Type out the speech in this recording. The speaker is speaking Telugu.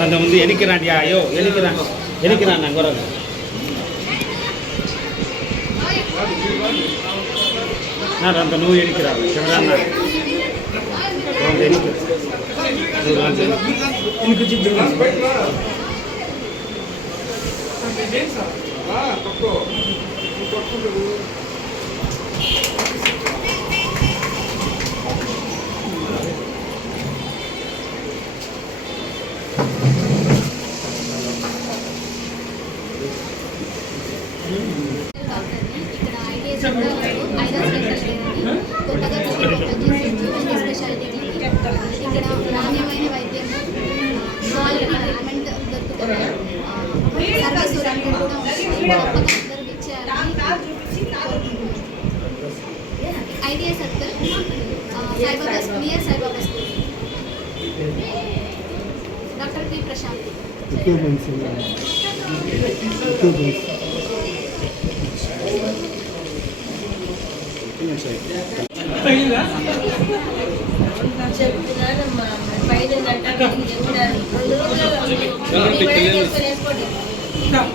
அந்த வந்து எனிக்கிறாண்டியா ஐயோ எனிக்கிறான் குரல் நான் அந்த நூறு எனிக்கிறாங்க சிவரான் ఇక్కడ నాణ్యమైన వైద్యం క్వాలిటీ ట్రీట్మెంట్ దొరుకుతుంది. సర్వీస్ ఓరియంటెడ్ కూడా ఉంటుంది. అందరూ ఇచ్చేయాలని Idea circle Saibaba near Saibaba school. Doctor P Prashant. చెప్తున్నారమ్మా పైన చెప్పారు Kalau